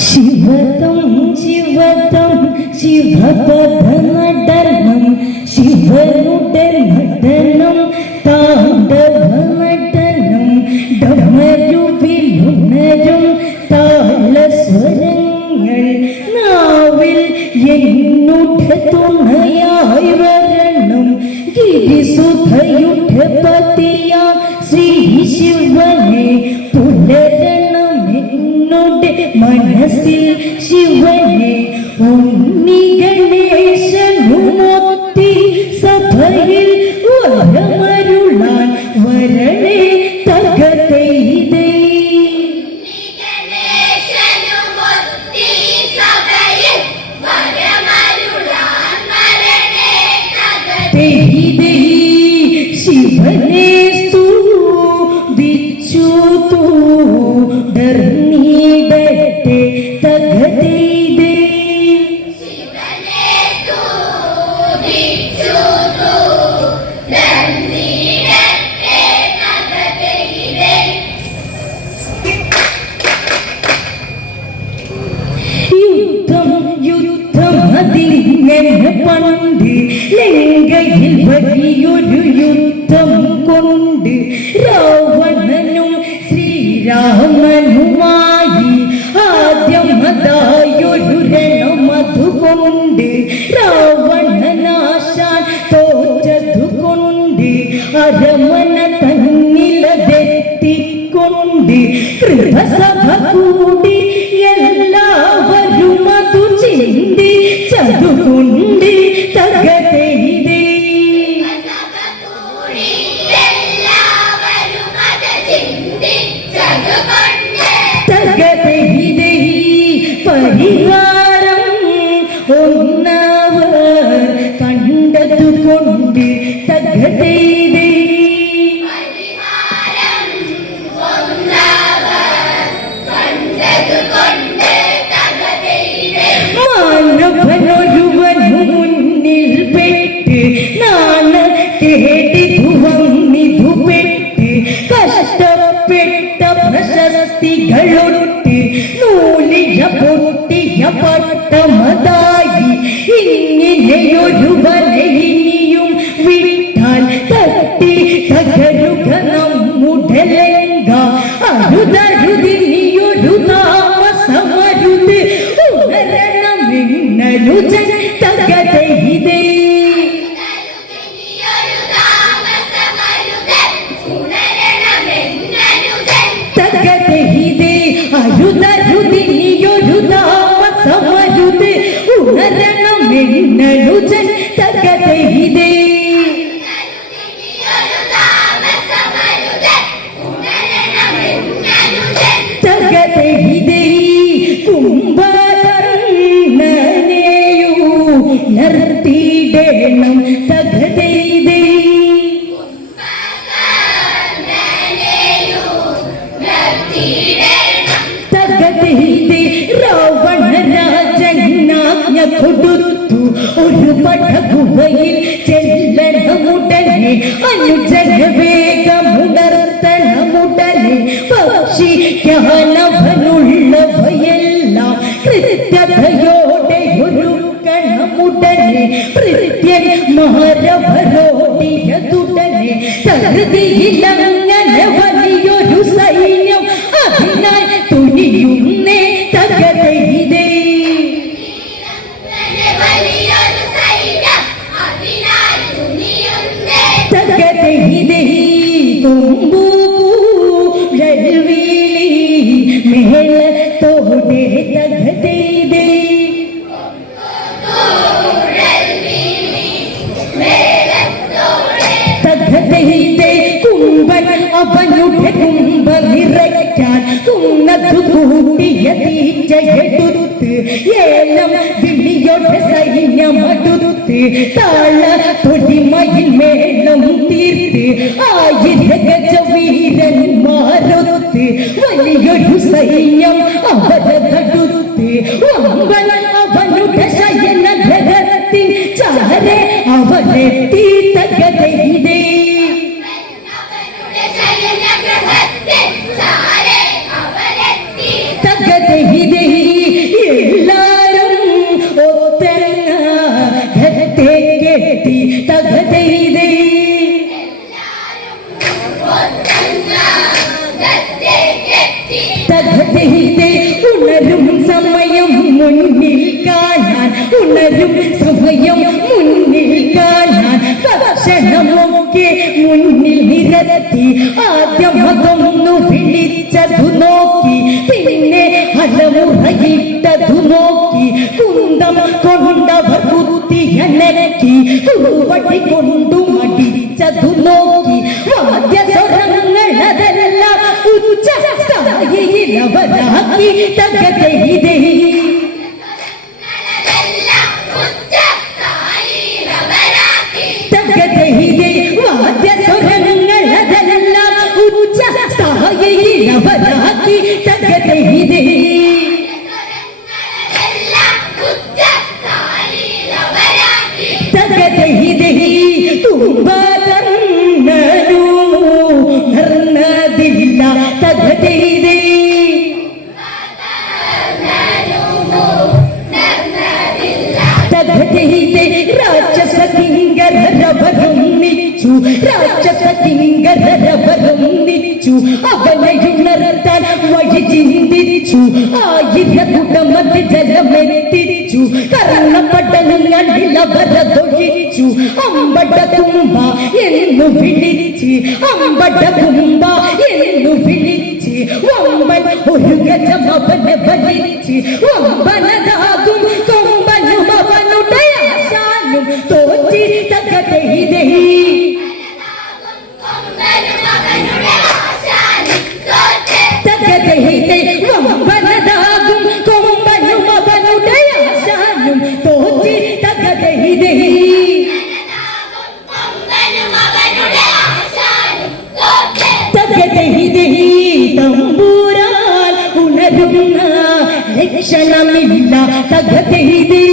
ശിവതം ശിവതം ശിവപദ നടനം ശിവനുടെ നടനം താണ്ഡവ നടനം ഡമരുവിലുണരും താളസ്വരങ്ങൾ നാവിൽ എന്നുടെ തുണയായി വരണം ഗിരിസുധയുടെ പതിയ ശ്രീ ശിവനെ പുലരണം എന്നുടെ മനസ്സിൽ ശിവനെ ഉണ്ണി ഗണേശനുമൊത്തി സഭയിൽ വരമരുളാൻ വരണേ തകതൈതേ ശിവനെ സ്തുതിച്ചു തുടർന്നിടട്ടെ തകതൈതേ അതിങ്ങനെ പണ്ട് ലങ്കയിൽ വലിയൊരു യുദ്ധം കൊണ്ട് രാവണനും ശ്രീരാമനുമായി ആദ്യം അതായൊരു രണമതുകൊണ്ട് രാവണനാശാൻ തോറ്റതുകൊണ്ട് അരമന തന്നിലതെത്തിക്കൊണ്ട് കൃപസഭ കൂടി എല്ലാവരും അതു ചിന്തി ചതുകൊണ്ട് തകതൈതേ തകതൈതേ പരിഹാരം ഒന്നവർ കണ്ടതുകൊണ്ട് തകതൈതേ മാനവനൊരുവനു മുന്നിൽ പെട്ട് നാണക്കേടിതു വന്നിതു പെട്ട് കഷ്ടപ്പെട്ട പ്രശസ്തികളൊട്ട് നൂലിയ പൊട്ടിയ പട്ടമതായി ഇങ്ങനെയൊരുവനെ ഇനിയും വിട്ടാൽ തട്ടി തകരുക നമ്മുടെ ലങ്ക അരുതരുതിനിയൊരു താമസമരുത് ഉണരണമിന്നരുജൻ തകതൈതേ തകതൈതേ അരുതരുതിനിയൊരു താമസമരുത് ഉണരണമിന്നരുജൻ തകതൈതേ തകതൈതേ കുംഭകർണനെയു നിർത്തിയിടണം തകതൈതേ തകതൈതേ രാവണരാജനാജ്ഞ കൊടുത്തു ഒരു പടകുവയിൽ ചെല്ലണമുടനെ അനുജന വേഗമുണർത്തണമുടനെ പക്ഷിക്കാനവനുള്ളവയെല്ലാം കൃത്യതയോടെ ഒരുക്കണമുടനെ ഭൃത്യൻ മാരവരോടിയതുടനെ തകൃതിയിലങ്ങനെ വലിയൊരു സൈന്യം അതിനായി തുനിയുന്നേ തകതൈതേ തകതൈതേ കൊമ്പൂഴൽവീലി മേളത്തോടെ തകതൈതേ തകതൈതേ കുംഭൻ അവനുടെ കുംഭനിറയ്ക്കാൻ കുന്നതു കൂടിയ തീച്ചയെടുത്ത് ഏലം വിളിയുടെ സൈന്യമടുത്ത് താള തൊടിമയിൽ മേളം തീർത്ത് ആയിര ഗജവീരന്മാരൊത്ത് വലിയൊരു സൈന്യം അവരെ തടുത്ത് വമ്പൻ അവനുടെ ശയനഗ്രഹത്തിൻ ചാരെ അവരെത്തി തകതൈതേ തകതൈതേ ഉണരും സമയം മുന്നിൽ കാണാൻ ഭക്ഷണമൊക്കെ മുന്നിൽ നിരത്തി ആദ്യം അതൊന്നു വിളിച്ചതു നോക്കി പിന്നെ അലമുറയിട്ടതു നോക്കി കുന്തം കൊണ്ടവർ കുത്തിയനക്കി കുറുവടി കൊണ്ടു മടിച്ചതു നോക്കി വാദ്യസ്വരങ്ങളതെല്ലാം ഉച്ച സ്ഥായിയിലവരാക്കി തകതൈതേ തകതൈതേ വാദ്യസ്വരങ്ങളതെല്ലാം ഉച്ച സ്ഥായിയിലവരാക്കി തകതൈതേ തകതൈതേ തുമ്പതന്നനു നർന്നദില്ല തകതൈതേ തകതൈതേ രാക്ഷസ കിങ്കരവരൊന്നിച്ചു രാക്ഷസ കിങ്കരവരൊന്നിച്ചു അവനെയുണർത്താൻ വഴി ചിന്തിച്ചു ആയിരകുടമത് ജലമെത്തിച്ചു കർണപടങ്ങളിലവരതൊഴിച്ചു അമ്പട കുംഭ എന്നു വിളിച്ച് അമ്പട കുംഭ എന്നു വിളിച്ച് വമ്പൻ ഒരു ഗജം അവനെ വലിച്ച് വമ്പനതാകും കൊമ്പനും അവനുടെ ആശാനും തോറ്റി തകതൈതേ തകതൈതേ വമ്പനതാകും കൊമ്പനും അവനുടെ ആശാനും തോറ്റി തകതൈതേ തകതൈതേ തമ്പുരാൻ ഉണരുന്ന ലക്ഷണമില്ല തകതൈതേ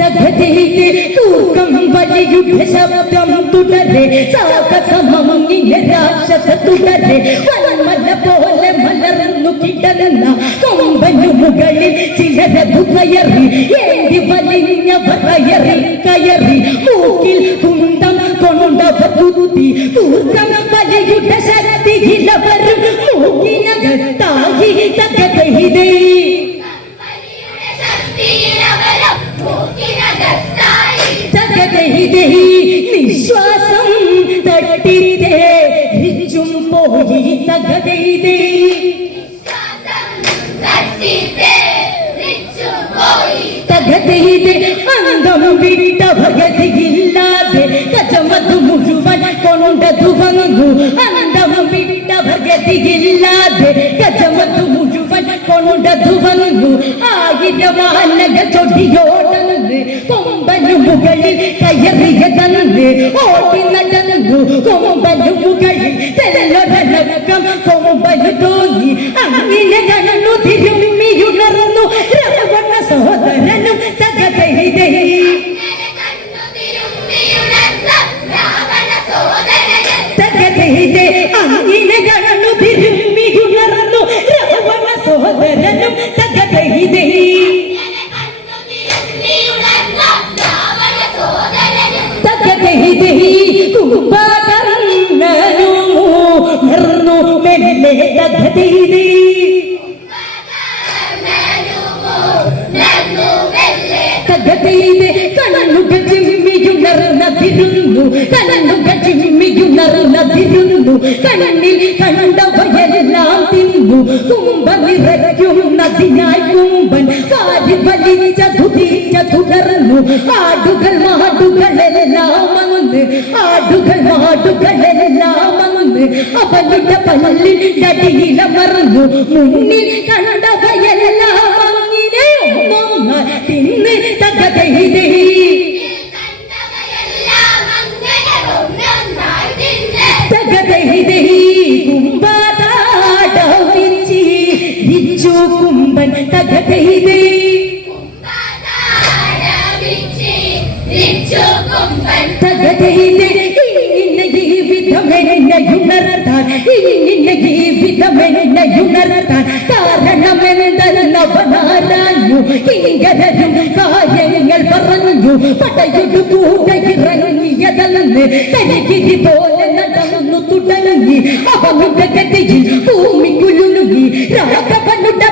തകതൈതേ തൂക്കം വലിയുടെ ശബ്ദം തുടരെ സാഹസമങ്ങിയ രാക്ഷസ തുടരെ വന്മല പോലെ മലർന്നു കിടന്ന കൊമ്പനു മുകളിൽ ചിലരതു കയറി ഏന്തി വലിഞ്ഞവർ കയറി കയറി മൂക്കിൽ കുന്തം കൊണ്ടവർ കുത്തി തൂക്കം വലിയുടെ ശക്തിയിലവരും മൂക്കിനകത്തായി തകതൈതേ തകതൈതേ നിശ്വാസം തട്ടിത്തേ രിച്ചും പോയി തകതൈതേ തകതൈതേ അന്തം വിട്ട ഭഗതിയില്ലാതെ ഗജമതു മുഴുവൻ കൊണ്ടതു വന്നു അന്തം വിട്ട ഭഗതിയില്ലാതെ ഗജമതു മുഴുവൻ കൊണ്ടതു വന്നു ആയിരമാനക ചൊടിയോടന്ന് കൊമ്പനു മുകളിൽ കയറിയതന്ന് ഓടി നടന്നു കൊമ്പനു മുകളിൽ തെല്ലൊരക്കം കൊമ്പനു തോന്നി അങ്ങനെ കണ്ണു തിരുമ്മിയുണർന്നു രാവണ സഹോദരനും തകതൈതേ തകതൈതേ അങ്ങനെ കണ്ണു തിരുമ്മിയുണർന്നു രാവണ സഹോദരനും തകതൈതേ തകതൈതേ കുംഭകർണനു നിർന്നു മെല്ലെ തകതൈതേ തകതൈതേ കണ്ണുകൾ ചിമ്മിയുണർന്നതിരുന്നു കണ്ണുകൾ ചിമ്മിയുണർന്നതിരുന്നു കണ്ണിൽ കണ്ടവയെല്ലാം തിന്നു കുംഭ നിറയ്ക്കുന്നതിനായി കുംഭൻ വാരി വലിച്ചതു തുടർന്നു ആടുകൾ മാടുകളെല്ലാം വന്ന് ആടുകൾ മാടുകളെല്ലാം വന്ന് അവനുടെ പല്ലിൽ അടിയിലമർന്നു മുന്നിൽ കണ്ടവയെല്ലാം അങ്ങനെ തിന്ന് തകതൈതേ തകതൈതേ കുംഭതാടവിച്ച് രിച്ചു കുംഭൻ തകതൈതേ തകതൈതേ ഇന്ന ജീവിതമെന്നയുണർത്താൻ ഇന്ന ജീവിതമെന്നയുണർത്താൻ കാരണമെന്തവനാരാഞ്ഞു കിങ്കരരും കാര്യങ്ങൾ പറഞ്ഞു പടയൊരു കൂടെ ഇറങ്ങിയതല്ലെന്ന് കരികിരി പോലെ നടന്നു തുടങ്ങി അവനുടെ ഗതിയിൽ ഭൂമി കുലുങ്ങി രാഘവനുടെ